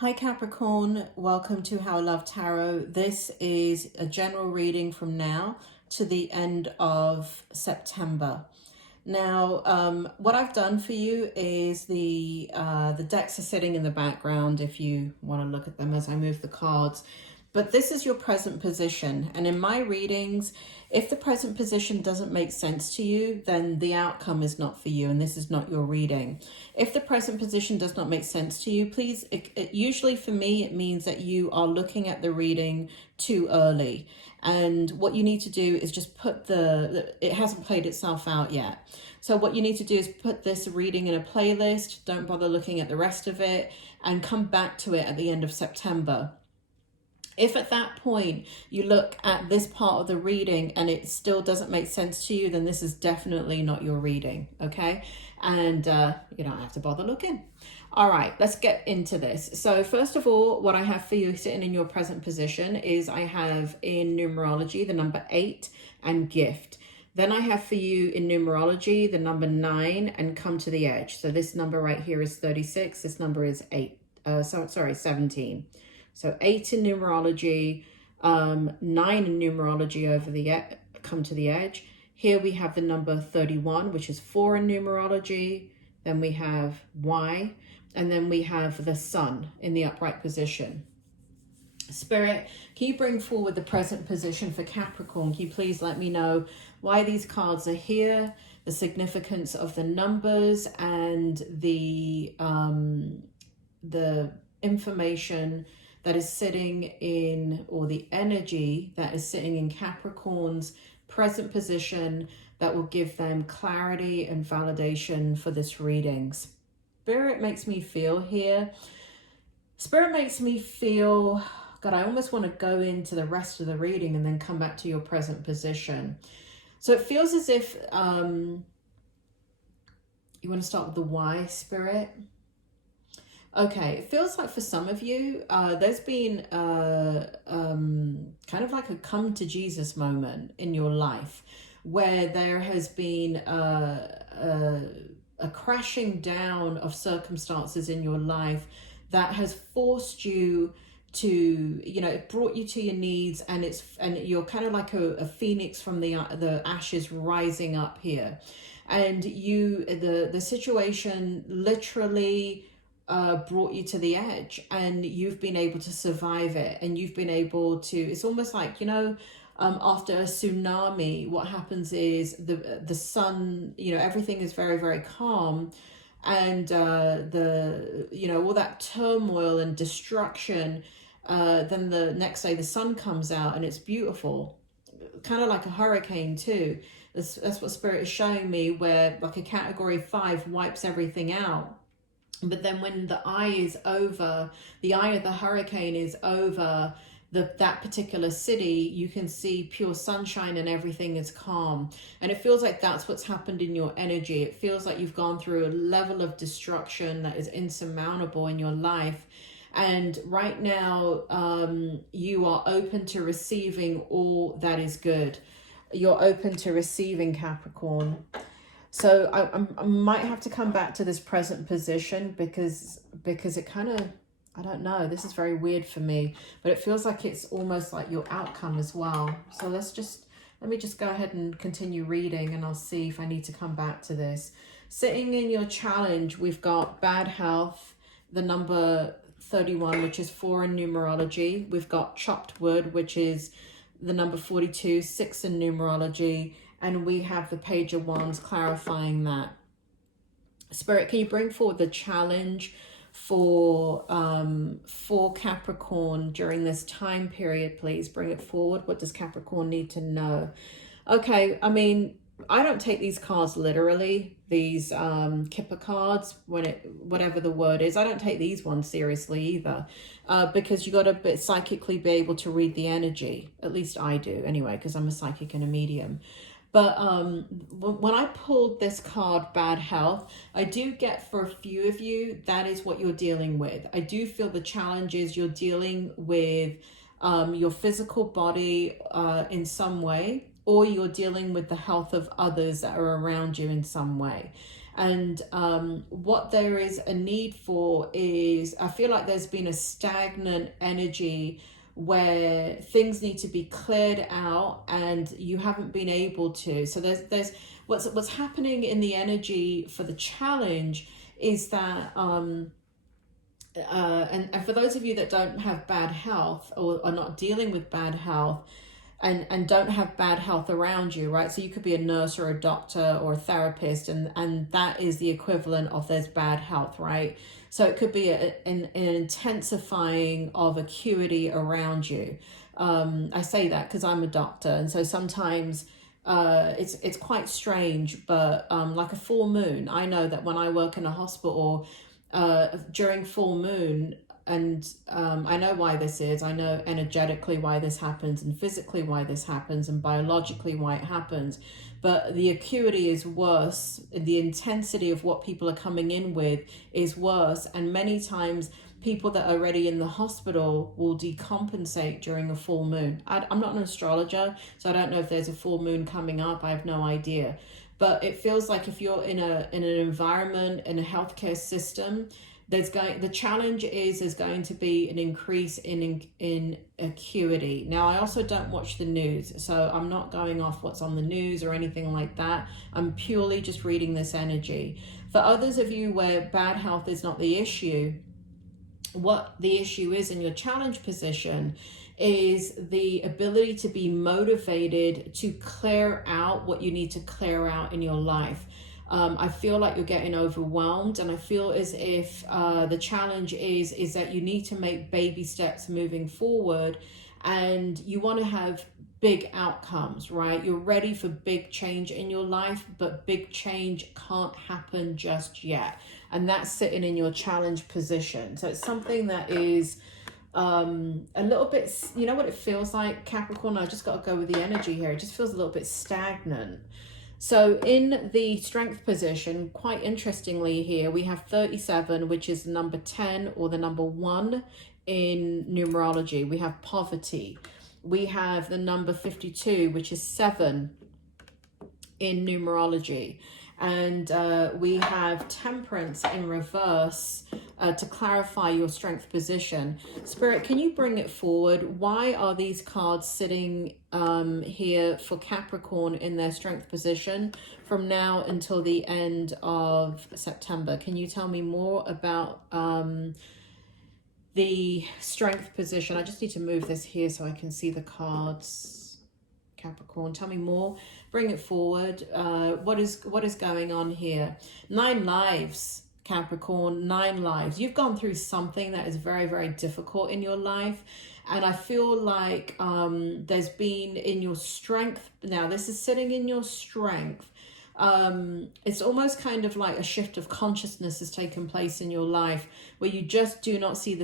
Hi Capricorn, welcome to How I Love Tarot. This is a general reading from now to the end of September. Now, what I've done for you is the decks are sitting in the background if you want to look at them as I move the cards. But this is your present position. And in my readings, if the present position doesn't make sense to you, then the outcome is not for you and this is not your reading. If the present position does not make sense to you, please, usually for me, it means that you are looking at the reading too early. And what you need to do is just put it hasn't played itself out yet. So what you need to do is put this reading in a playlist, don't bother looking at the rest of it, and come back to it at the end of September. If at that point you look at this part of the reading and it still doesn't make sense to you, then this is definitely not your reading, okay? And you don't have to bother looking. All right, let's get into this. So first of all, what I have for you sitting in your present position is I have in numerology the number 8 and gift. Then I have for you in numerology the number 9 and come to the edge. So this number right here is 36. This number is 17. So 8 in numerology, 9 in numerology over the come to the edge. Here we have the number 31, which is 4 in numerology. Then we have Y, and then we have the sun in the upright position. Spirit, can you bring forward the present position for Capricorn? Can you please let me know why these cards are here, the significance of the numbers, and the information that is sitting in, or the energy that is sitting in Capricorn's present position that will give them clarity and validation for this reading. Spirit makes me feel here. Spirit makes me feel, God, I almost want to go into the rest of the reading and then come back to your present position. So it feels as if you want to start with the Y, Spirit. Okay, it feels like for some of you, there's been kind of like a come to Jesus moment in your life where there has been a crashing down of circumstances in your life that has forced you to, you know, it brought you to your knees, and you're kind of like a phoenix from the ashes rising up here. And the situation literally brought you to the edge, and you've been able to survive it, and you've been able to, it's almost like, you know, after a tsunami, what happens is the sun, you know, everything is very, very calm, and you know, all that turmoil and destruction, then the next day the sun comes out and it's beautiful, kind of like a hurricane too. That's what Spirit is showing me, where like a category 5 wipes everything out. But then when the eye is over, the eye of the hurricane is over that particular city, you can see pure sunshine and everything is calm. And it feels like that's what's happened in your energy. It feels like you've gone through a level of destruction that is insurmountable in your life. And right now, you are open to receiving all that is good. You're open to receiving, Capricorn. So I might have to come back to this present position because it kind of, I don't know, this is very weird for me, but it feels like it's almost like your outcome as well. So let me just go ahead and continue reading, and I'll see if I need to come back to this. Sitting in your challenge, we've got bad health, the number 31, which is 4 in numerology. We've got chopped wood, which is the number 42, 6 in numerology. And we have the Page of Wands clarifying that. Spirit, can you bring forward the challenge for Capricorn during this time period, please? Bring it forward. What does Capricorn need to know? Okay, I mean, I don't take these cards literally, these Kipper cards, whatever the word is. I don't take these ones seriously either, because you got to psychically be able to read the energy. At least I do anyway, because I'm a psychic and a medium. But when I pulled this card, bad health, I do get for a few of you, that is what you're dealing with. I do feel the challenges you're dealing with your physical body in some way, or you're dealing with the health of others that are around you in some way. And what there is a need for is, I feel like there's been a stagnant energy where things need to be cleared out and you haven't been able to. So there's what's happening in the energy for the challenge is that and for those of you that don't have bad health or are not dealing with bad health, and don't have bad health around you, right? So you could be a nurse or a doctor or a therapist, and that is the equivalent of there's bad health, right? So it could be an intensifying of acuity around you. I say that because I'm a doctor, and so sometimes it's quite strange, but like a full moon, I know that when I work in a hospital during full moon, and I know why this is. I know energetically why this happens, and physically why this happens, and biologically why it happens. But the acuity is worse. The intensity of what people are coming in with is worse. And many times people that are already in the hospital will decompensate during a full moon. I'm not an astrologer, so I don't know if there's a full moon coming up. I have no idea. But it feels like if you're in an environment, in a healthcare system, the challenge is there's going to be an increase in acuity. Now, I also don't watch the news, so I'm not going off what's on the news or anything like that. I'm purely just reading this energy. For others of you where bad health is not the issue, what the issue is in your challenge position is the ability to be motivated to clear out what you need to clear out in your life. I feel like you're getting overwhelmed, and I feel as if the challenge is that you need to make baby steps moving forward, and you want to have big outcomes, right? You're ready for big change in your life, but big change can't happen just yet. And that's sitting in your challenge position. So it's something that is a little bit, you know what it feels like, Capricorn? I just got to go with the energy here. It just feels a little bit stagnant. So in the strength position, quite interestingly here, we have 37, which is the number 10 or the number 1 in numerology. We have poverty. We have the number 52, which is 7 in numerology. And we have temperance in reverse to clarify your strength position. Spirit, can you bring it forward? Why are these cards sitting here for Capricorn in their strength position from now until the end of September? Can you tell me more about the strength position? I just need to move this here so I can see the cards. Capricorn, tell me more. Bring it forward. What is going on here? 9 lives, Capricorn, 9 lives. You've gone through something that is very, very difficult in your life. And I feel like there's been in your strength. Now, this is sitting in your strength. It's almost kind of like a shift of consciousness has taken place in your life where you just do not see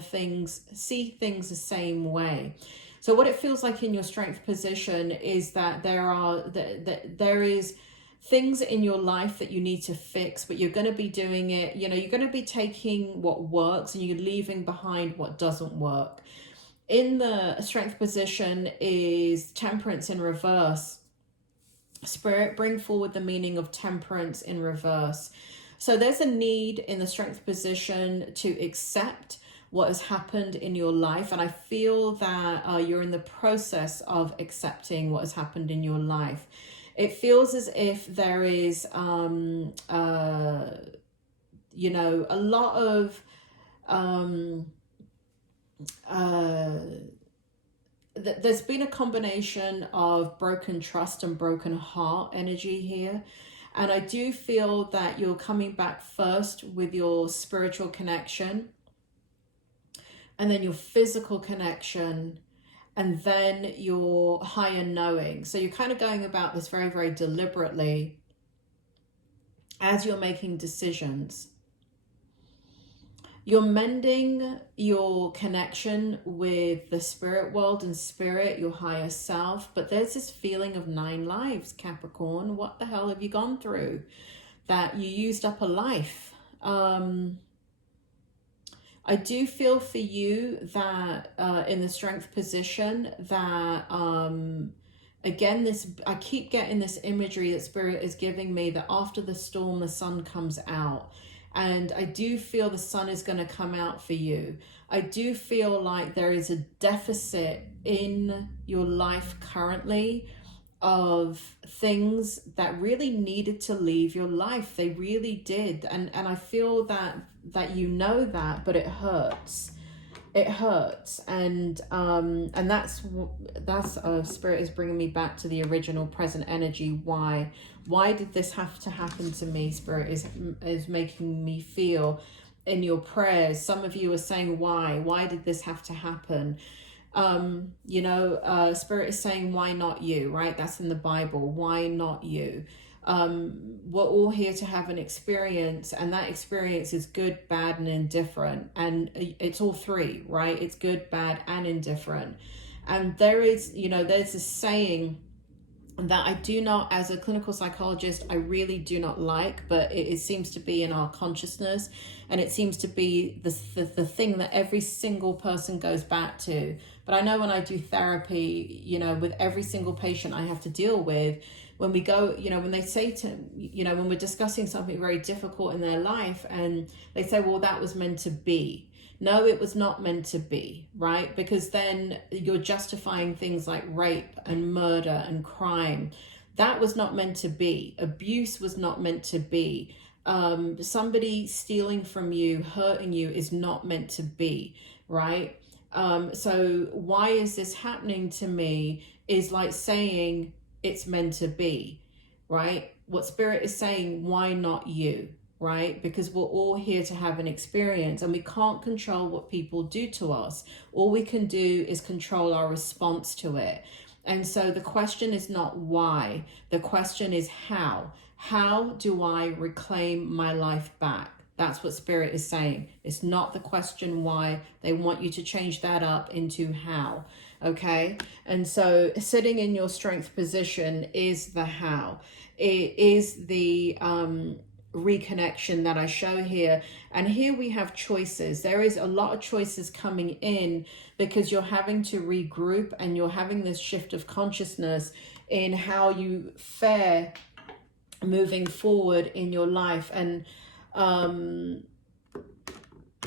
things the same way. So what it feels like in your strength position is that there is things in your life that you need to fix, but you're going to be doing it, you know, you're going to be taking what works and you're leaving behind what doesn't work. In the strength position is temperance in reverse. Spirit, bring forward the meaning of temperance in reverse. So there's a need in the strength position to accept what has happened in your life, and I feel that you're in the process of accepting what has happened in your life. It feels as if there is you know, a lot of there's been a combination of broken trust and broken heart energy here. And I do feel that you're coming back first with your spiritual connection, and then your physical connection, and then your higher knowing. So you're kind of going about this very, very deliberately as you're making decisions. You're mending your connection with the spirit world and spirit, your higher self. But there's this feeling of 9 lives, Capricorn. What the hell have you gone through? That you used up a life. I do feel for you that in the strength position that again, I keep getting this imagery that Spirit is giving me, that after the storm, the sun comes out. And I do feel the sun is going to come out for you. I do feel like there is a deficit in your life currently of things that really needed to leave your life. They really did. And I feel that you know that, but it hurts. It hurts. And that's Spirit is bringing me back to the original present energy. Why did this have to happen to me? Spirit is making me feel in your prayers. Some of you are saying, why did this have to happen? Spirit is saying, why not you, right? That's in the Bible. Why not you? We're all here to have an experience, and that experience is good, bad, and indifferent. And it's all three, right? It's good, bad, and indifferent. And there's this saying that I do not, as a clinical psychologist, I really do not like, but it seems to be in our consciousness, and it seems to be the thing that every single person goes back to. But I know when I do therapy, with every single patient I have to deal with, when we go, when they say to, when we're discussing something very difficult in their life, and they say, well, that was meant to be. No, it was not meant to be, right? Because then you're justifying things like rape and murder and crime. That was not meant to be. Abuse was not meant to be. Somebody stealing from you, hurting you is not meant to be, right? So why is this happening to me is like saying it's meant to be, right? What Spirit is saying, why not you? Right? Because we're all here to have an experience, and we can't control what people do to us. All we can do is control our response to it. And so the question is not why, the question is how. How do I reclaim my life back? That's what Spirit is saying. It's not the question why. They want you to change that up into how. Okay? And so sitting in your strength position is the how. It is the reconnection that I show here. And here we have choices. There is a lot of choices coming in because you're having to regroup, and you're having this shift of consciousness in how you fare moving forward in your life. And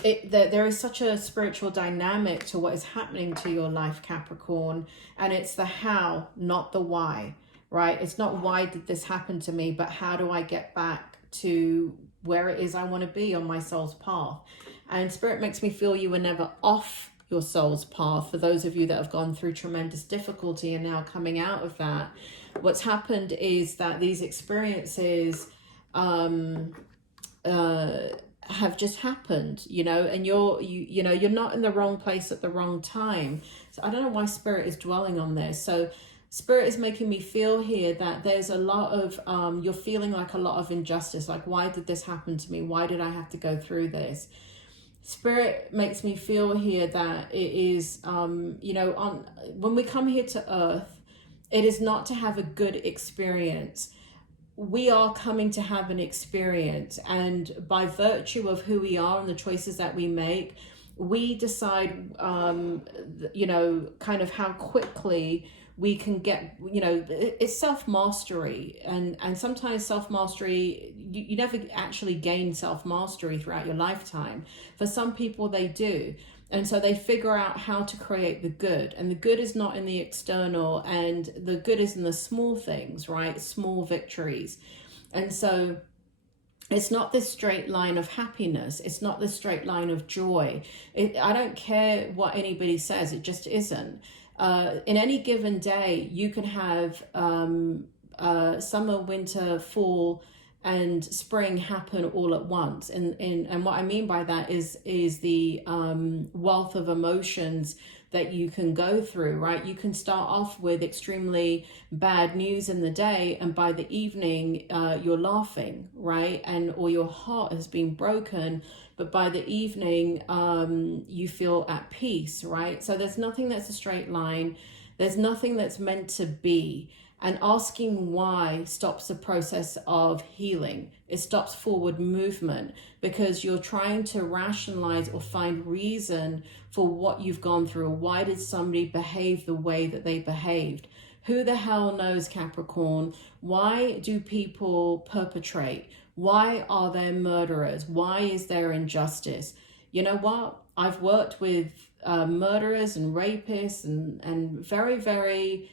there is such a spiritual dynamic to what is happening to your life, Capricorn, and it's the how, not the why, right? It's not why did this happen to me, but how do I get back to where it is I want to be on my soul's path. And Spirit makes me feel you were never off your soul's path. For those of you that have gone through tremendous difficulty and now coming out of that, what's happened is that these experiences have just happened, and you're not in the wrong place at the wrong time. So I don't know why Spirit is dwelling on this. So Spirit is making me feel here that there's a lot of, you're feeling like a lot of injustice. Like, why did this happen to me? Why did I have to go through this? Spirit makes me feel here that it is, when we come here to Earth, it is not to have a good experience. We are coming to have an experience. And by virtue of who we are and the choices that we make, we decide, kind of how quickly we can get, it's self-mastery, and sometimes self-mastery, you never actually gain self-mastery throughout your lifetime. For some people they do, and so they figure out how to create the good, and the good is not in the external, and the good is in the small things, right? Small victories. And so it's not this straight line of happiness. It's not this straight line of joy. I don't care what anybody says, it just isn't. In any given day, you can have summer, winter, fall, and spring happen all at once. And what I mean by that is the wealth of emotions that you can go through, right? You can start off with extremely bad news in the day, and by the evening, you're laughing, right? Or your heart has been broken, but by the evening, you feel at peace, right? So there's nothing that's a straight line. There's nothing that's meant to be. And asking why stops the process of healing. It stops forward movement because you're trying to rationalize or find reason for what you've gone through. Why did somebody behave the way that they behaved? Who the hell knows, Capricorn? Why do people perpetrate? Why are there murderers? Why is there injustice? You know what? I've worked with murderers and rapists and very, very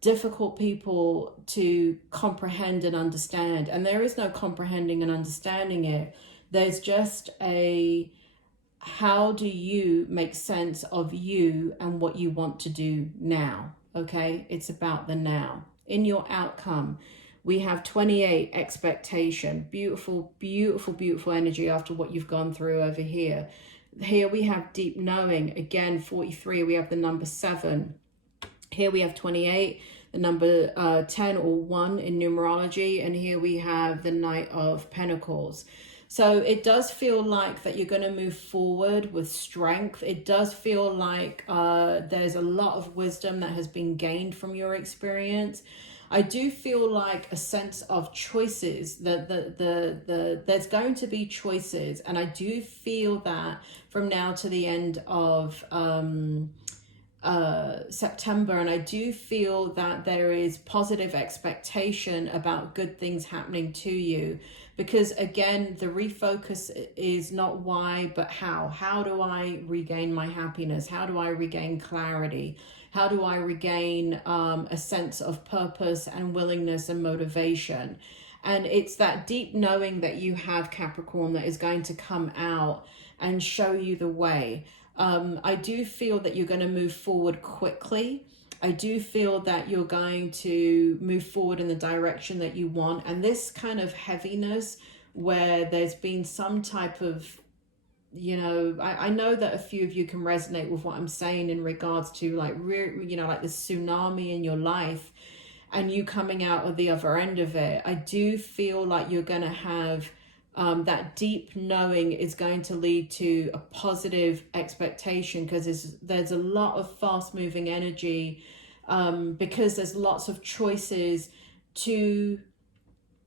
difficult people to comprehend and understand. And there is no comprehending and understanding it. There's just a, how do you make sense of you and what you want to do now? Okay, it's about the now. In your outcome, we have 28, expectation. Beautiful, beautiful, beautiful energy after what you've gone through over here. Here we have deep knowing. Again, 43, we have the number 7. Here we have 28, the number 10 or 1 in numerology. And here we have the Knight of Pentacles. So it does feel like that you're going to move forward with strength. It does feel like there's a lot of wisdom that has been gained from your experience. I do feel like a sense of choices, that there's going to be choices. And I do feel that from now to the end of September, and I do feel that there is positive expectation about good things happening to you, because again, the refocus is not why but how. How do I regain my happiness? How do I regain clarity? How do I regain a sense of purpose and willingness and motivation? And it's that deep knowing that you have, Capricorn, that is going to come out and show you the way. I do feel that you're going to move forward quickly. I do feel that you're going to move forward in the direction that you want. And this kind of heaviness where there's been some type of, you know, I know that a few of you can resonate with what I'm saying in regards to like, you know, like this tsunami in your life and you coming out of the other end of it. I do feel like you're going to have that deep knowing is going to lead to a positive expectation, because there's a lot of fast moving energy, because there's lots of choices to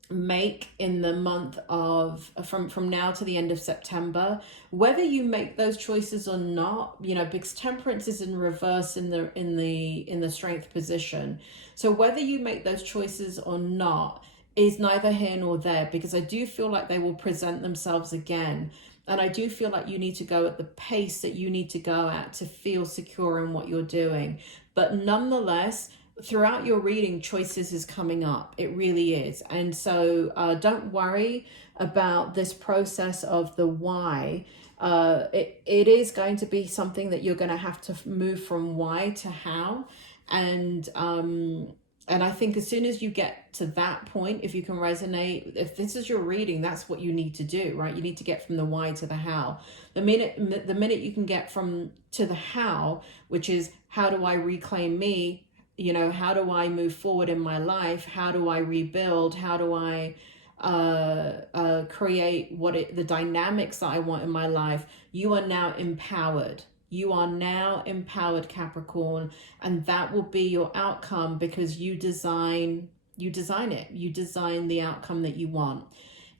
make in the month of from now to the end of September. Whether you make those choices or not, you know, because Temperance is in reverse in the strength position. So whether you make those choices or not is neither here nor there, because I do feel like they will present themselves again. And I do feel like you need to go at the pace that you need to go at to feel secure in what you're doing. But nonetheless, throughout your reading, choices is coming up. It really is. And so don't worry about this process of the why. It is going to be something that you're going to have to move from why to how. And I think as soon as you get to that point, if you can resonate, if this is your reading, that's what you need to do, right? You need to get from the why to the how. The minute you can get to the how, which is how do I reclaim me? You know, how do I move forward in my life? How do I rebuild? How do I create the dynamics that I want in my life? You are now empowered. You are now empowered, Capricorn, and that will be your outcome because you design it. You design the outcome that you want.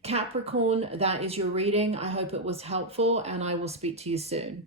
Capricorn, that is your reading. I hope it was helpful, and I will speak to you soon.